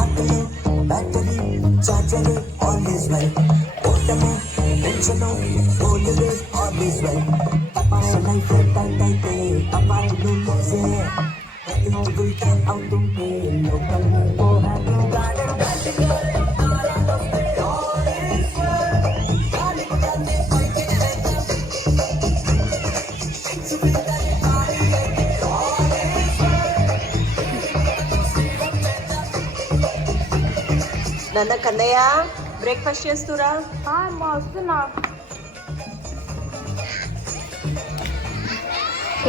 ఆటలు battery charger always well ఓటము tension old always well తపాస లైఫ్ టైట్ అయితే అపార్లు లూజే ప్రతి టైం అవుతుంటే లోకల్ పోరాడు గార్డెన్ నాన్న కన్నయ్య బ్రేక్ఫాస్ట్ చేస్తురా? అమ్మా వస్తున్నా.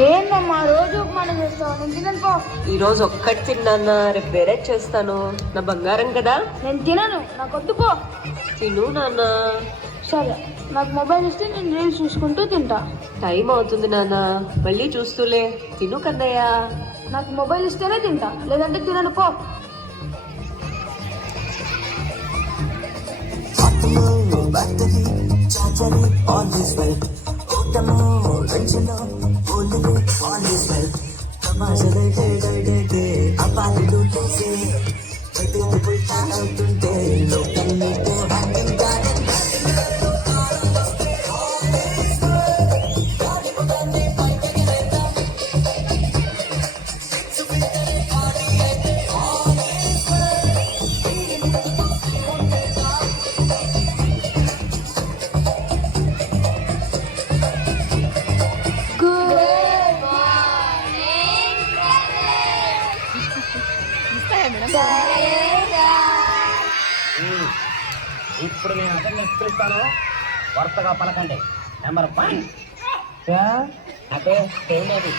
ఏంటమ్మా రోజు ఉప్మానం చేస్తావు? నేను తినను పో. ఈ రోజు ఒక్కటి తిన్నా, రేపు వేరే చేస్తాను. నా బంగారం కదా. నేను తినను, నాకు వద్దు పో. తిను నాన్న. సరే, నాకు మొబైల్ ఇస్తే నేను రీల్స్ చూసుకుంటూ తింటా. టైం అవుతుంది నాన్న, మళ్ళీ చూస్తూలే. తిను కన్నయ్య. నాకు మొబైల్ ఇస్తేనే తింటా, లేదంటే తినను పో. battery, charger, always well. Otamo, tension, only always well. Tamasha day, apart do say. Everything will turn out today. Local meter, hanging garden. ఇప్పుడు నేను అతన్ని ఎక్కిస్తాను, వరుసగా పలకండి. నెంబర్ 1 అంటే లేదు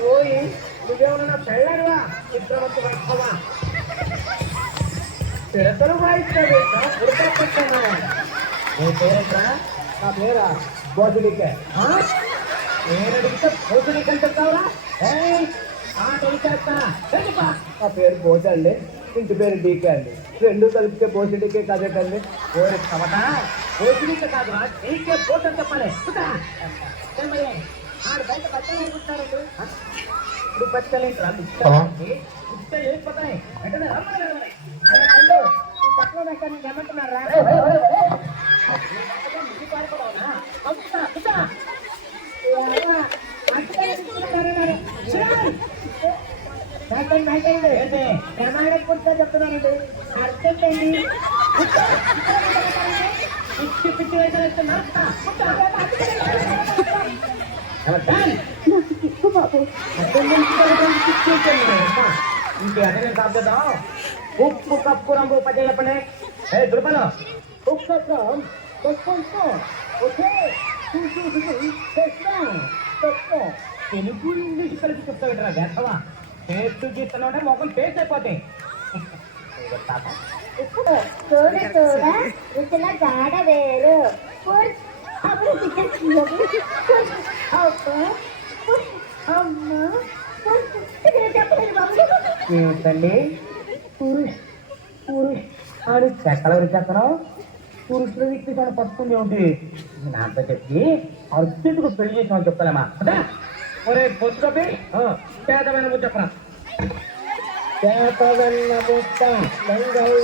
పోయి నువ్వేమన్నా పెళ్ళాడువా చిత్రవత్తు వైభవా చిరతలు వాయిస్తాడు ఉడకట్టా. నీ పేరేంట్రా? నా పేరా భోజనికే. నేను అడిగితే భోజనిక్ అని చెప్తావురా? నా పేరు భోజ అండి, ఇంటి పేరు డీకే అండి. రెండు కలిపితే భోజనికే కాదేటండి. ఓరి కమట, భోజనికే కాదురా, డీకే భోజ అని చెప్పాలి. ఆడు బయట బట్టలు అనుకుంటారండి. ఇప్పుడు బట్టలేంట్రా ఇస్తే వెళ్ళిపోతాయి. వెంటనే ఏమంటున్నారా? ప్రమాణ పూర్తిగా చెప్తున్నానండి. అర్జెంట్ అండి. పిచ్చి పిచ్చి వేసిన ఇంకేదైనా సాధ్యత. ఉప్పు కప్పు రంగు పచ్చ చెప్పండి. దుర్బలం ఉప్పు తెలుగు ఇంగ్లీష్ కలిపి చెప్తా వింటారా? వ్యర్థమా? టేస్ట్ గీస్తున్నా ఉంటే మొక్కలు టేస్ట్ అయిపోతాయి. ఇప్పుడు చూడ రుచిలో గాడ వేరు. ఏమిటండి పురుష్ పురుష్ ఆడు చెక్కల చెప్పడం పురుషుల వ్యక్తి చాలా పట్టుకుంది ఏమిటి? నాతో చెప్పి అర్జెంటుకు పెళ్లి చేసామని చెప్తాలేమా? ఒరే పొద్దు పేదమైన చెప్పరా? చేతవెన్న ముక్క బంగారు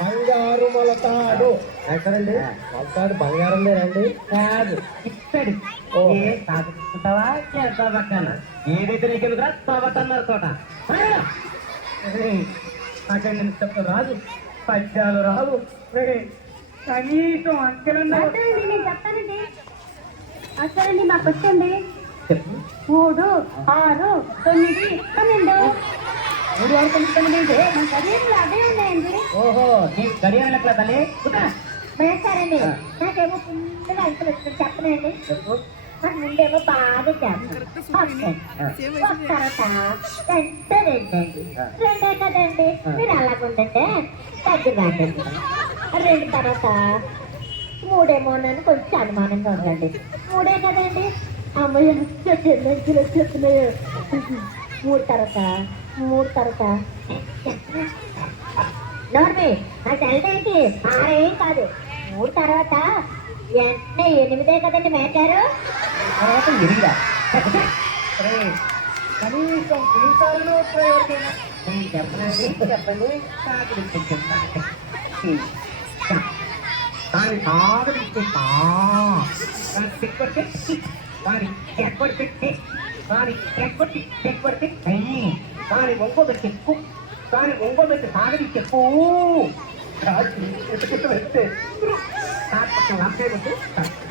బంగారు మొలతాడు. ఎక్కడండి మొలతాడు? బంగారం లేదండి. కాదు ఇక్కడి సాగుతావా చేస్తావా? ఏదైతే నీకెందుకురా తోబట్టన్నారు తోట. అక్కడ నేను చెప్పు రాదు, పద్యాలు రావు, కనీసం అంకెలున్నా. నేను చెప్తానండి. అసలండి మాకు వచ్చండి. చెప్పు. 3, 6, 9, 12. 3, 6, 9, 12 మా గడియారాలు అదే ఉన్నాయండి. ఓహో, నీ గడియారం ఎట్లా తల్లి? వేస్తారండి. నాకేమో ఫుల్గా అంకెలు వచ్చి చెప్పనండి. చెప్పు. నాకు ముందేమో బాగా చేస్తాను. తర్వాత వెంట రెండండి. రెండే కదండి. మీరు అలాగుంటే దగ్గర రాకండి. రెండు తర్వాత మూడేమో అని కొంచెం అనుమానంగా ఉందండి. మూడే కదండి. అమ్మయ్య చెప్తున్నాయి. మూడు తర్వాత నోర్మి నాకు తెలదేంటి ఆరేం కాదు. మూడు తర్వాత వెంటనే 8 కదండి మేచారు. తర్వాత 8. కనీసం కొన్నిసార్లు ప్రయోజనం చెప్పండి. దాని ఆగడిస్తే దాని ఎక్కడితే దాని ఎక్కడితే దాని ఒంగోబెట్టి చెప్పు, దాని ఒంగోబెట్టి సాగడి చెప్పు. వెళ్తే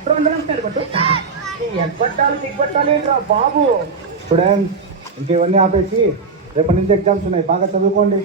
2 నిమిషాలు కొట్టు. ఎగ్గొట్టాలి దిగ్గొట్టాలి రా బాబు. స్టూడెంట్స్ ఇంక ఇవన్నీ ఆపేసి రేపటి నుంచి ఎగ్జామ్స్ ఉన్నాయి, బాగా చదువుకోండి.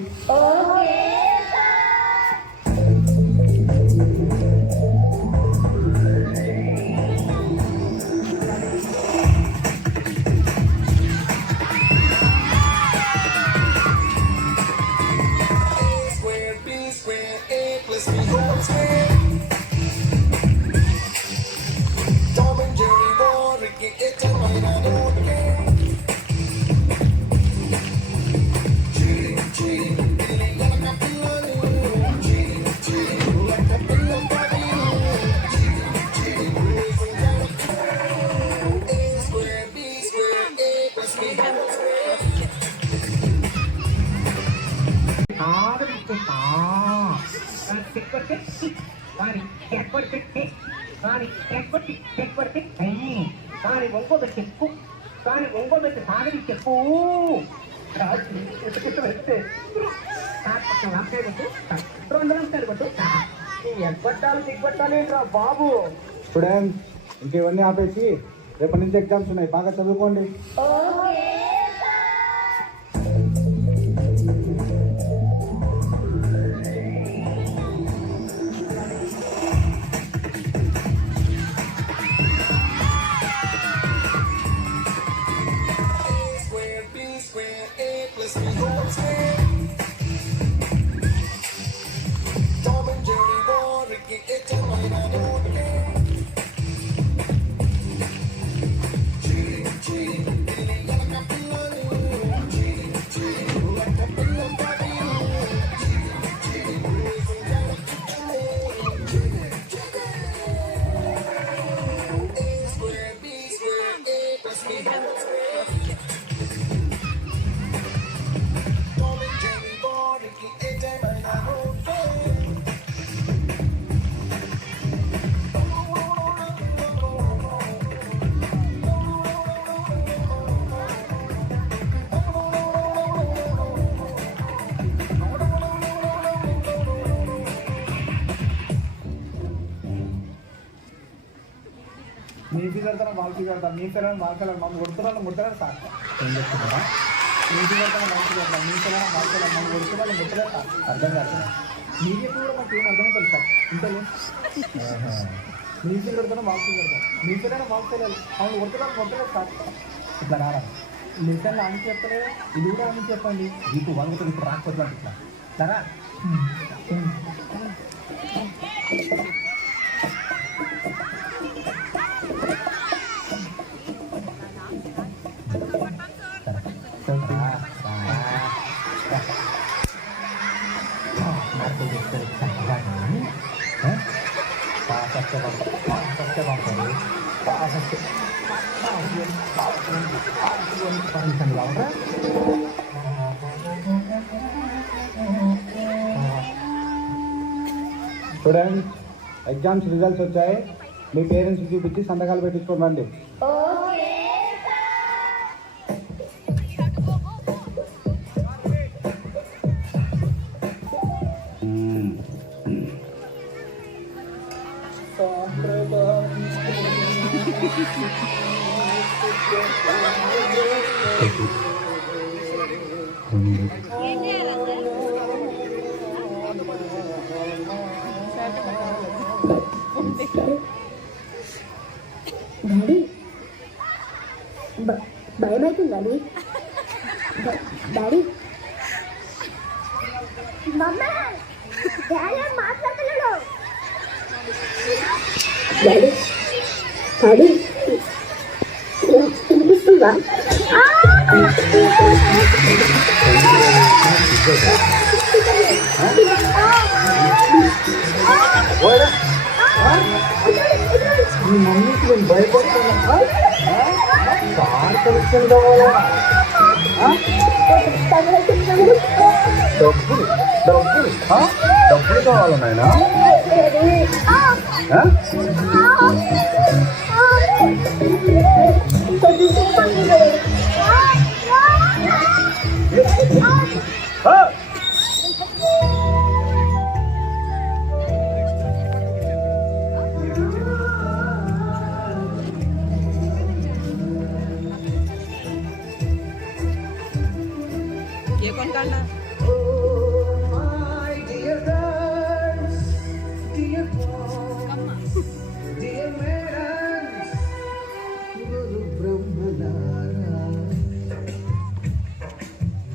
దాని ఎక్కడితే దాని ఒంగోబెట్టి చెప్పు, దాని ఒంగోబెట్టి సాగడి చెప్పు. వెళ్తే 2 నిమిషాలు కొట్టు. ఎగ్గొట్టాలి దిగ్గొట్టాలి రా బాబు. స్టూడెంట్స్ ఇంక ఇవన్నీ ఆపేసి రేపటి నుంచి ఎగ్జామ్స్ ఉన్నాయి, బాగా చదువుకోండి. మీ ఫీజులతో వాళ్ళకి కడతారు, మీ పిల్లలు వాళ్ళ పిల్లలు మమ్మల్ని కొడుతున్నారు ముట్టలేదు సార్. ఏం చెప్తున్నారా? మీ ఫీజులతో వాళ్ళకి కడతారు, మీ పిల్లలు వాళ్ళ పిల్లలు మమ్మల్ని కొడుతున్నారు ముట్టలేదు సార్. అర్థం కాదు. మీడియా కూడా మాకు ఏం అర్థమవుతుంది సార్. ఇంతే మీ ఫీజు కడతాను వాళ్ళకి కడతారు, మీ పిల్లలు వాళ్ళ పిల్లలు మమ్మల్ని కొడుతున్నారు ముట్టలేదు సార్. ఇట్లా రారా లెసన్లు అని చెప్తారే, ఇది కూడా అని చెప్పండి. మీకు వాళ్ళతో ఇప్పుడు రాకపోతే ఇట్లా సరా. స్టూడెంట్స్ ఎగ్జామ్స్ రిజల్ట్స్ వచ్చాయి, మీ పేరెంట్స్ చూపించి సంతకాలు పెట్టించుకోండి. డాడీ భయమవుతుందండి. డాడీ డాడీ మాట్లాడుతున్నాడు. డాడీ డాడీ వినిపిస్తుందా? మీ మమ్మీకి నేను భయపడుతున్నా. కార్ కనెక్షన్ కావాలా? డబ్బులు డబ్బులు డబ్బులు కావాలా నాయనా? ఏ కొనుక్కోండి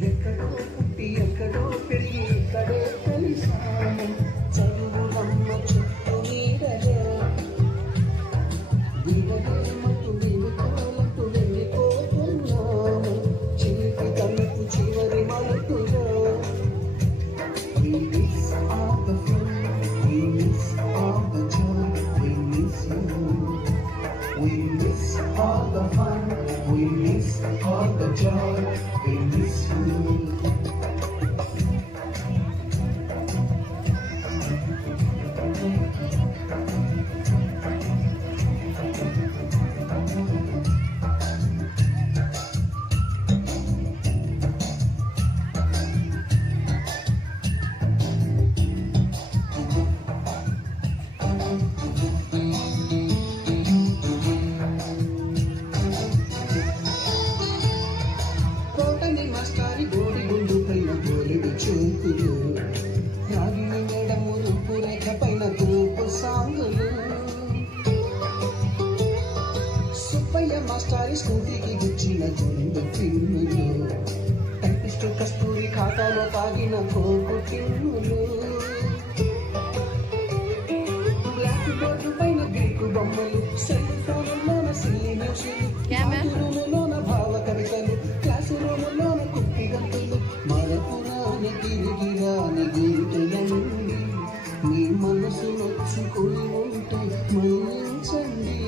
ఎక్కడో పుట్టి ఎక్కడో పెరిగి ఇక్కడే కలిసాము. చదువులమ్మ చుట్టూ నీడలే విడలేమటు వెళ్ళిపోలట్టు వెళ్ళిపోతున్నాము. చిలిపి తలుపు చివరి మలుపులో We miss all the fun, we miss all the joy, we miss you. We miss all the fun, we miss all the joy, we miss you. కోటని మాస్టారి గోడి గుండు పైన గోరెడు చూపులు, రాగిని మేడము రూపు రేఖ పైన గ్రూపు సాంగులు, సుబ్బయ్య మాస్టారి స్కూటీకి గుచ్చిన గుండు పిన్నులు, టైపిస్టు కస్తూరి ఖాతాలో తాగిన కోకు టిన్నులు, బ్లాక్ బోర్డు పైన గ్రీకు బొమ్మలు, సెల్ ఫోన్లోన సిల్లి న్యూస్లు, రూములోన భావ కవితలు, క్లాసు రూములోన కుప్పి గంతులు, మరపురాని తిరిగి రాని గుర్తులండి. మీ మనసు నొచ్చుకొని ఉంటే మన్నించండి.